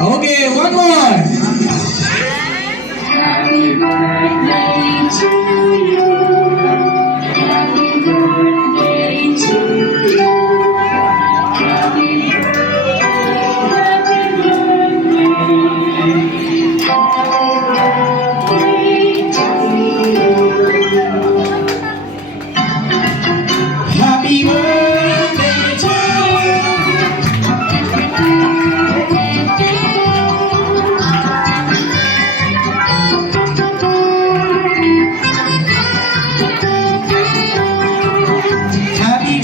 Okay, one more. Happy birthday to you. Happy birthday to you. Happy birthday, Happy birthday to you. Happy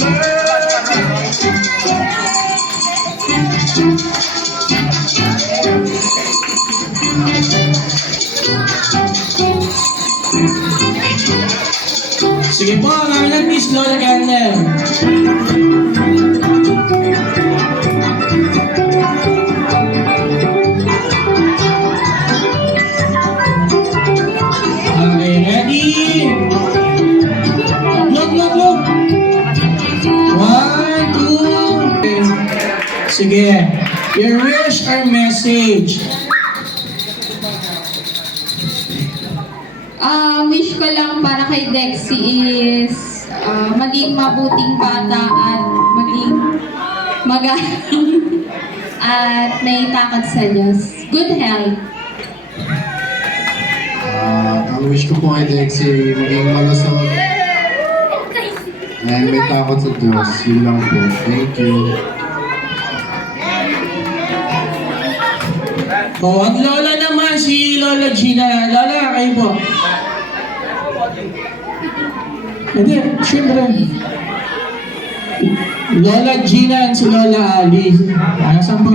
Sige po, kami ng Miss Lola Candle. Okay, ready? Look. 1, 2. Okay. Sige. Your wish or message? Wish ko lang para kay Dexy is maging mabuting bata at maging magaling at may takot sa Diyos. Good health. Ang wish ko po kay Dexy, maging malusog. And may takot sa Diyos. Yun lang po. Thank you. Oh, ang lola naman, si Lola Gina. Lola, kayo po. Hindi, syempre. Lola Gina and si Lola Ali. Saan po?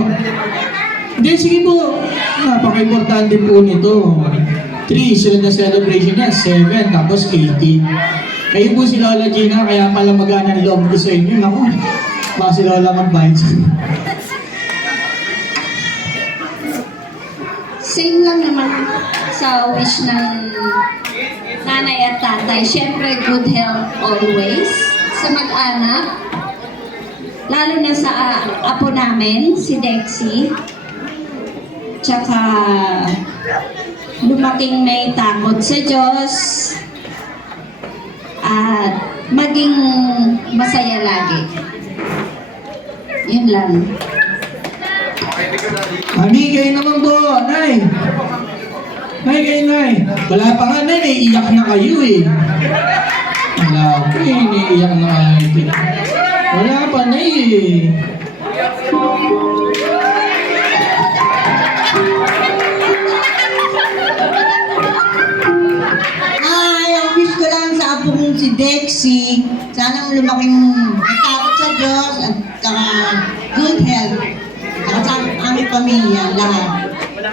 Hindi, sige po. Napaka-importante po nito. 3, sila na celebration niya. 7, tapos 18. Kayo po si Lola Gina, kaya pala magana ng loob ko sa inyo. Naku, baka si Lola mag-bite. Same lang naman sa wish ng nanay at tatay. Siyempre, good health always. Sa mag-anak, lalo na sa apo namin, si Dexy. Tsaka, lumaking may takot sa Diyos. At maging masaya lagi. Yun lang. Mami, kayo naman po, Nay. Nay, kayo, Nay. Wala pa nga, Nay, naiiyak na kayo eh. Wala pa eh, naiiyak na kayo. Wala pa, Nay eh. Ang wish ko lang sa apo kong si Dexy, sanang lumaking matakot sa Diyos at good health. At sa aming pamilya, lahat.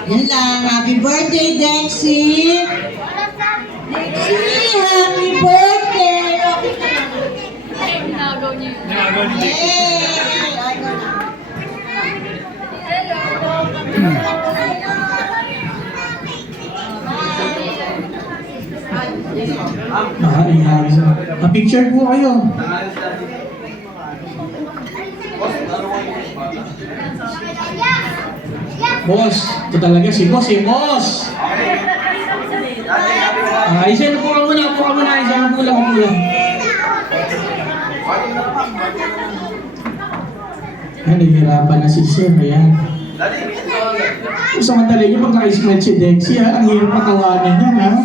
Yan lang. Happy birthday, Dexy! Dexy, happy birthday! Pa-picture po kayo. Boss, ito talaga si Boss, Boss! Isa na po ka muna, isa na po lang. Nahihirapan na si Sir, ayan. Kung samantala niyo, pag naka-smile si Dexy, ang hirap patawanan niya, ha?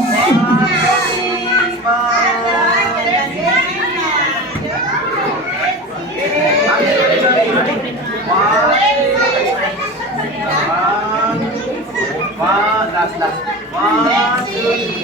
Last. 1, 2, 3.